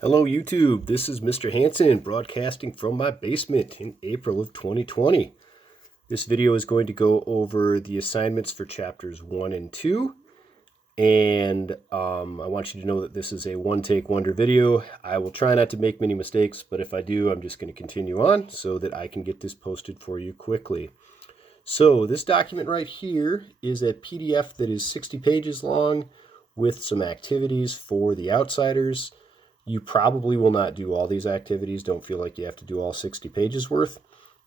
Hello YouTube, this is Mr. Hanson broadcasting from my basement in April of 2020. This video is going to go over the assignments for chapters 1 and 2. And I want you to know that this is a one-take wonder video. I will try not to make many mistakes, but if I do, I'm just going to continue on so that I can get this posted for you quickly. So this document right here is a PDF that is 60 pages long with some activities for the outsiders. You probably will not do all these activities. Don't feel like you have to do all 60 pages worth.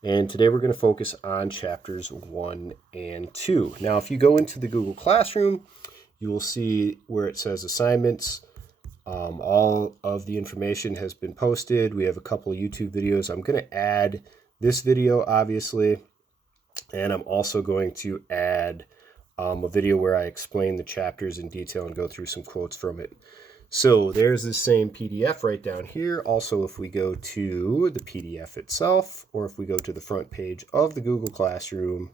And today we're going to focus on chapters 1 and 2. Now, if you go into the Google Classroom, you will see where it says assignments. All of the information has been posted. We have a couple of YouTube videos. I'm going to add this video, obviously. And I'm also going to add a video where I explain the chapters in detail and go through some quotes from it. So there's the same PDF right down here. Also, if we go to the PDF itself, or if we go to the front page of the Google Classroom,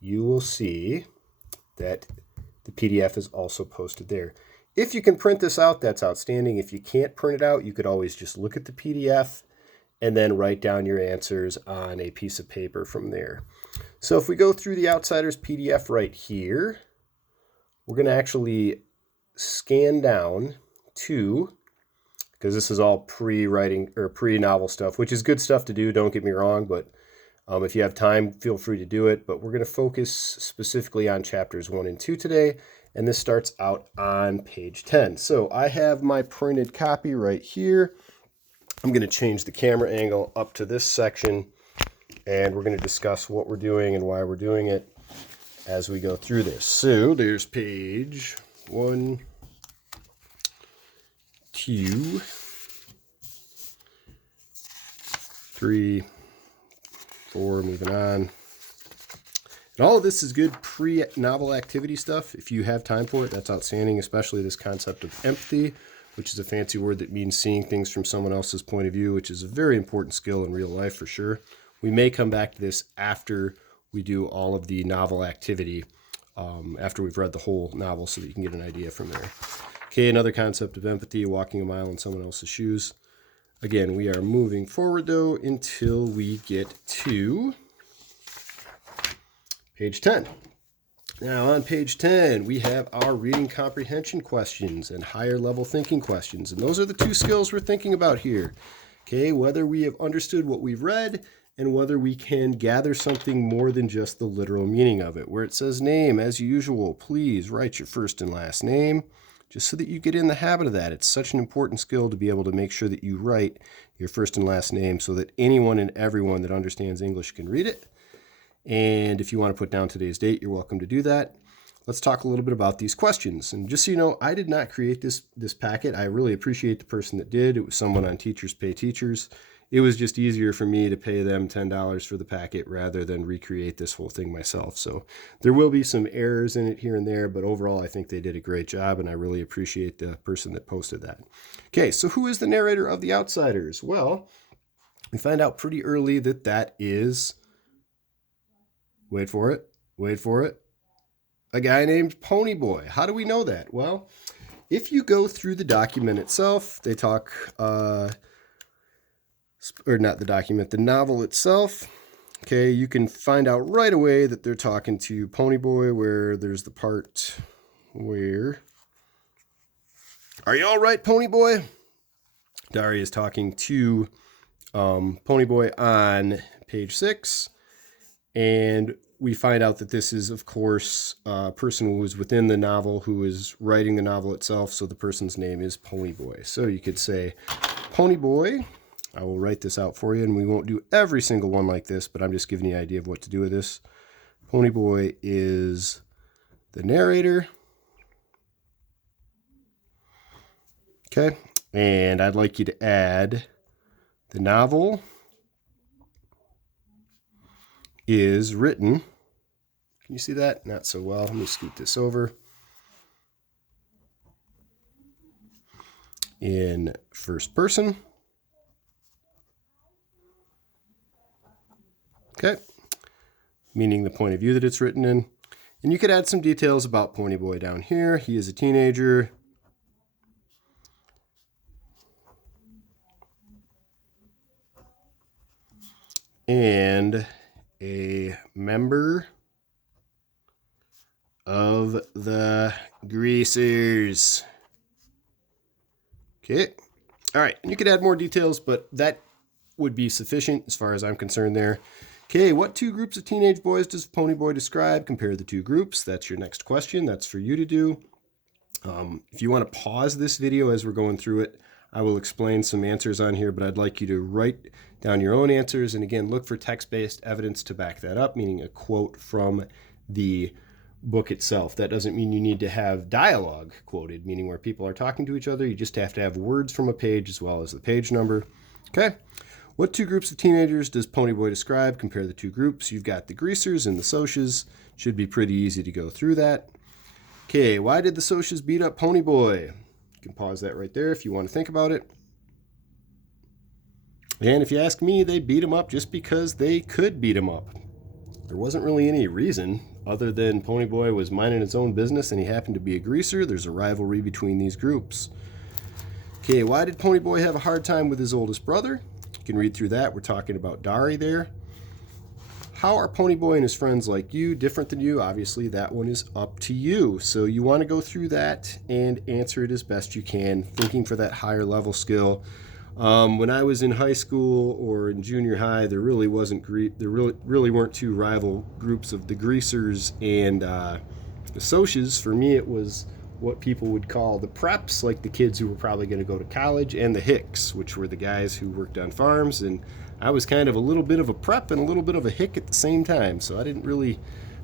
you will see that the PDF is also posted there. If you can print this out, that's outstanding. If you can't print it out, you could always just look at the PDF and then write down your answers on a piece of paper from there. So if we go through the Outsiders PDF right here, we're going to actually scan down to, because this is all pre-writing or pre-novel stuff, which is good stuff to do, don't get me wrong, but if you have time, feel free to do it. But we're going to focus specifically on chapters 1 and 2 today, and this starts out on page 10. So I have my printed copy right here. I'm going to change the camera angle up to this section, and we're going to discuss what we're doing and why we're doing it as we go through this. So there's page 1, 2, 3, 4, moving on. And all of this is good pre-novel activity stuff. If you have time for it, that's outstanding, especially this concept of empathy, which is a fancy word that means seeing things from someone else's point of view, which is a very important skill in real life for sure. We may come back to this after we do all of the novel activity, after we've read the whole novel, so that you can get an idea from there. Okay, another concept of empathy, walking a mile in someone else's shoes. Again, we are moving forward, though, until we get to page 10. Now, on page 10, we have our reading comprehension questions and higher level thinking questions. And those are the two skills we're thinking about here. Okay, whether we have understood what we've read and whether we can gather something more than just the literal meaning of it. Where it says name, as usual, please write your first and last name, just so that you get in the habit of that. It's such an important skill to be able to make sure that you write your first and last name so that anyone and everyone that understands English can read it. And if you want to put down today's date, you're welcome to do that. Let's talk a little bit about these questions. And just so you know, I did not create this packet. I really appreciate the person that did. It was someone on Teachers Pay Teachers. It was just easier for me to pay them $10 for the packet rather than recreate this whole thing myself. So there will be some errors in it here and there, but overall I think they did a great job, and I really appreciate the person that posted that. Okay, so who is the narrator of The Outsiders? Well, we find out pretty early that that is, wait for it, a guy named Ponyboy. How do we know that? Well, if you go through the document itself, they talk, or not the document, the novel itself. Okay, you can find out right away that they're talking to Ponyboy, where there's the part where, are you all right, Ponyboy? Dari is talking to Ponyboy on page 6, and we find out that this is, of course, a person who was within the novel who is writing the novel itself, so the person's name is Ponyboy. So you could say, Ponyboy, I will write this out for you, and we won't do every single one like this, but I'm just giving you an idea of what to do with this. Ponyboy is the narrator. Okay, and I'd like you to add the novel is written. Can you see that? Not so well. Let me scoot this over. In first person. Okay, meaning the point of view that it's written in. And you could add some details about Ponyboy down here. He is a teenager. and a member of the Greasers. Okay. All right. And you could add more details, but that would be sufficient as far as I'm concerned there. Okay. What two groups of teenage boys does Ponyboy describe? Compare the two groups. That's your next question. That's for you to do. If you want to pause this video as we're going through it, I will explain some answers on here, but I'd like you to write down your own answers. And again, look for text-based evidence to back that up, meaning a quote from the book itself. That doesn't mean you need to have dialogue quoted, meaning where people are talking to each other. You just have to have words from a page as well as the page number. Okay. What two groups of teenagers does Ponyboy describe? Compare the two groups. You've got the Greasers and the Socias. Should be pretty easy to go through that. Okay, why did the Socias beat up Ponyboy? You can pause that right there if you want to think about it. And if you ask me, they beat him up just because they could beat him up. There wasn't really any reason other than Ponyboy was minding his own business and he happened to be a greaser. There's a rivalry between these groups. Okay, why did Ponyboy have a hard time with his oldest brother? You can read through that. We're talking about Dari there. How are Ponyboy and his friends like you different than you? Obviously, that one is up to you. So you want to go through that and answer it as best you can, thinking for that higher level skill. When I was in high school or in junior high, there really weren't two rival groups of the Greasers and the Socias. For me, it was what people would call the preps, like the kids who were probably going to go to college, and the Hicks, which were the guys who worked on farms. And I was kind of a little bit of a prep and a little bit of a hick at the same time, so I didn't really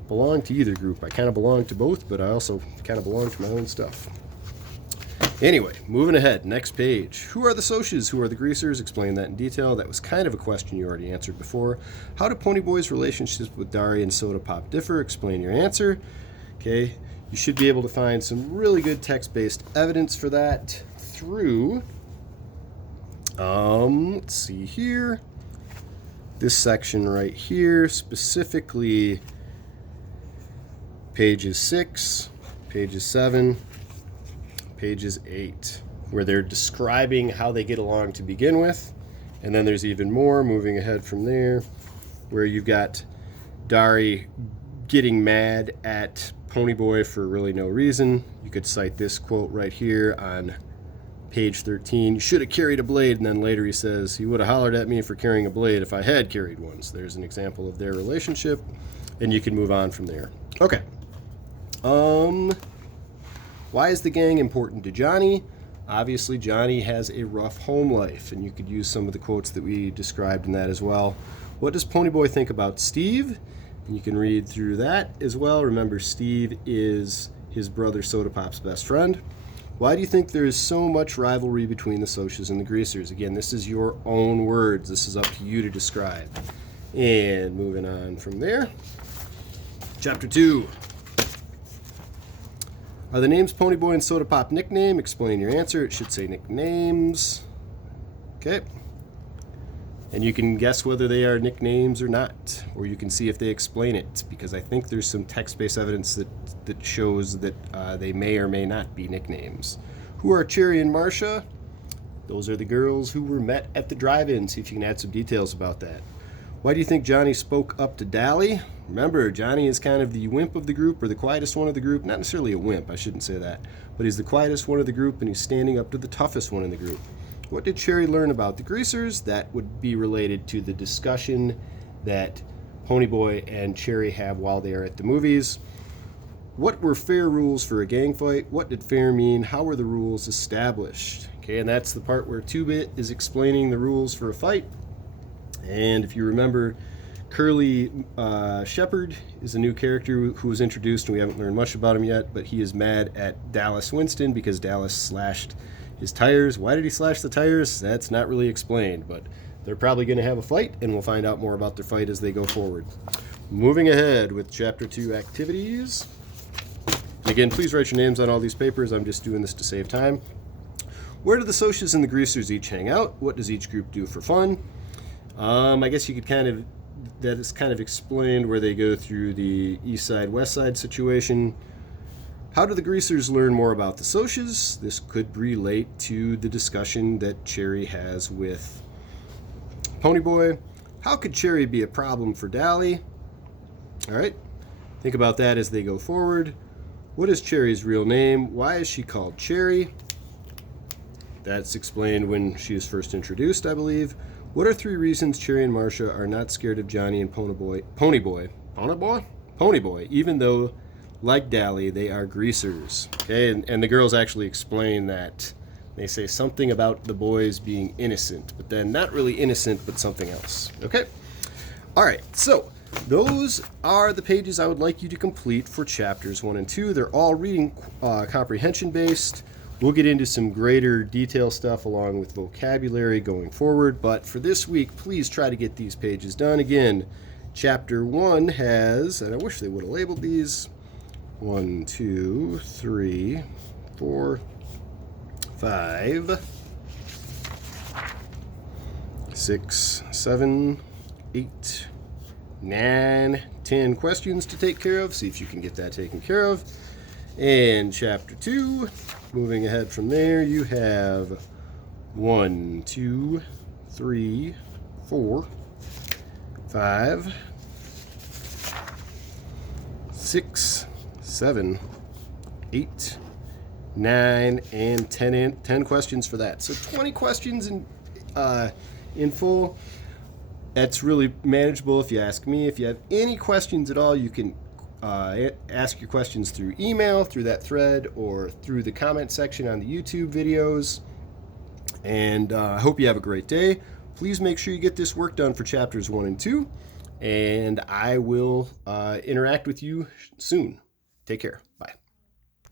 belong to either group. I kind of belonged to both, but I also kind of belonged to my own stuff. Anyway, moving ahead, next page. Who are the Socias? Who are the Greasers? Explain that in detail. That was kind of a question you already answered before. How do Ponyboy's relationships with Dari and Soda Pop differ? Explain your answer. Okay, you should be able to find some really good text-based evidence for that through, let's see here. This section right here, specifically pages 6, pages 7, pages 8, where they're describing how they get along to begin with. And then there's even more moving ahead from there, where you've got Dari getting mad at Ponyboy for really no reason. You could cite this quote right here on page 13. You should have carried a blade. And then later he says, he would have hollered at me for carrying a blade if I had carried one. So there's an example of their relationship, and you can move on from there. Okay. Why is the gang important to Johnny? Obviously, Johnny has a rough home life, and you could use some of the quotes that we described in that as well. What does Ponyboy think about Steve? And you can read through that as well. Remember, Steve is his brother Soda Pop's best friend. Why do you think there is so much rivalry between the Socias and the Greasers? Again, this is your own words. This is up to you to describe. And moving on from there. Chapter 2. Are the names Ponyboy and Soda Pop nickname? Explain your answer. It should say nicknames. Okay. And you can guess whether they are nicknames or not, or you can see if they explain it, because I think there's some text-based evidence that shows that they may or may not be nicknames. Who are Cherry and Marcia? Those are the girls who were met at the drive-in. See if you can add some details about that. Why do you think Johnny spoke up to Dally? Remember, Johnny is kind of the wimp of the group, or the quietest one of the group. Not necessarily a wimp, I shouldn't say that, but he's the quietest one of the group, and he's standing up to the toughest one in the group. What did Cherry learn about the Greasers? That would be related to the discussion that Ponyboy and Cherry have while they are at the movies. What were fair rules for a gang fight? What did fair mean? How were the rules established? Okay, and that's the part where 2-Bit is explaining the rules for a fight. And if you remember, Curly Shepard is a new character who was introduced, and we haven't learned much about him yet, but he is mad at Dallas Winston because Dallas slashed his tires. Why did he slash the tires? That's not really explained, but they're probably going to have a fight, and we'll find out more about their fight as they go forward. Moving ahead with Chapter 2 activities. And again, please write your names on all these papers. I'm just doing this to save time. Where do the Socias and the Greasers each hang out? What does each group do for fun? I guess you could that is kind of explained where they go through the East Side, West Side situation. How do the Greasers learn more about the Socias? This could relate to the discussion that Cherry has with Ponyboy. How could Cherry be a problem for Dally? All right, think about that as they go forward. What is Cherry's real name? Why is she called Cherry? That's explained when she is first introduced, I believe. What are 3 reasons Cherry and Marcia are not scared of Johnny and Ponyboy, even though, like Dally, they are greasers? Okay, and the girls actually explain that. They say something about the boys being innocent, but then not really innocent, but something else. Okay? All right, so those are the pages I would like you to complete for chapters 1 and 2. They're all reading comprehension based. We'll get into some greater detail stuff along with vocabulary going forward, but for this week, please try to get these pages done. Again, chapter 1 has, and I wish they would have labeled these, 1, 2, 3, 4, 5, 6, 7, 8, 9, 10 questions to take care of. See if you can get that taken care of. And chapter 2, moving ahead from there, you have 1, 2, 3, 4, 5, 6, 7, 8, 9, and 10 questions for that. So 20 questions in full. That's really manageable if you ask me. If you have any questions at all, you can ask your questions through email, through that thread, or through the comment section on the YouTube videos. And I hope you have a great day. Please make sure you get this work done for chapters 1 and 2. And I will interact with you soon. Take care.